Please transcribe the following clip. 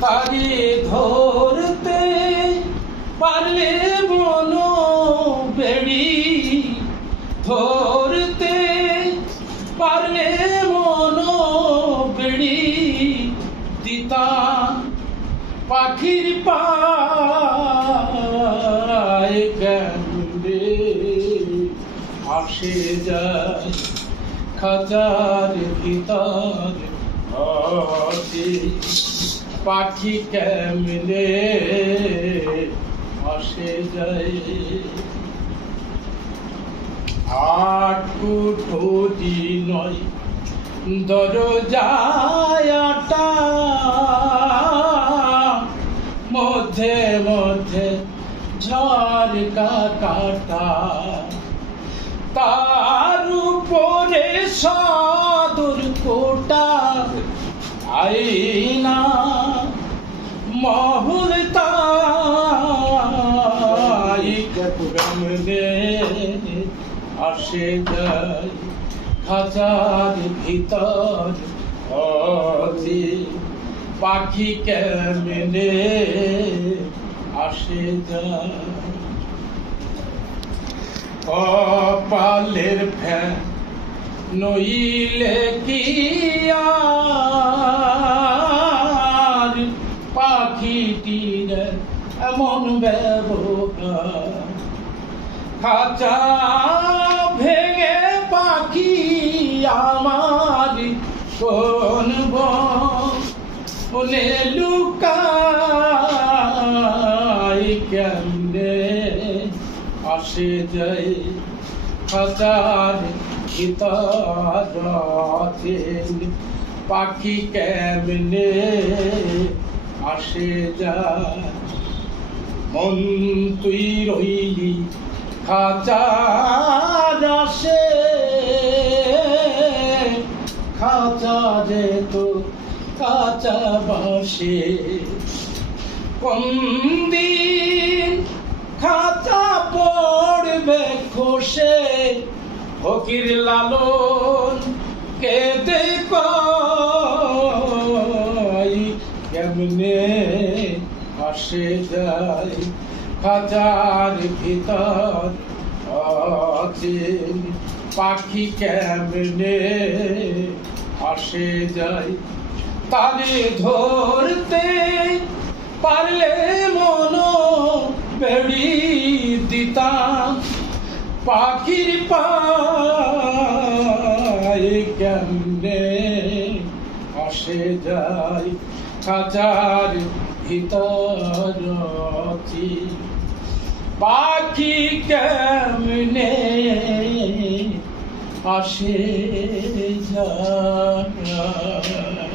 তারে ধরতে পারলে মনো বেড়ি। ধরতে পারলে মনো বেড়ি। দিতা পাখির পায় কেন্দ্রে আসে যায় খাজার ভিতর আছে পাখি কেমনে আসে যায়। আট কুঠি নয়, দরজায় আটা। মধ্যে মধ্যে ঝড় কাটা তার উপরে সাদুর কোটা, আইনা আসে যায় খাঁচার ভিতর আছে পাখি কেমনে আসে যায় কপালের ফ্যান নইলে কি পাখিটির এমন ব্যবহার খাঁচা ভেঙে পাখি আমার মনে কেমনে? আসে যায় খাঁচার পাখি আসে মন তুই রইলি খাঁচার আসে, খাঁচা যে তো কাঁচা বাসে কোন দিন খাতা পড়বে খসে, ফকির লালন কেঁদে কই কেমনে আসে যায় খাজার ভিতর আছে। পাখি কেমনে আসে যায় তারে ধরতে পারলে মনো বেড়ি দিতাম। পাখির পায় কেমনে আসে যায় খাঁচার ভিতর আছি। পাখি কেমনে আসে যায়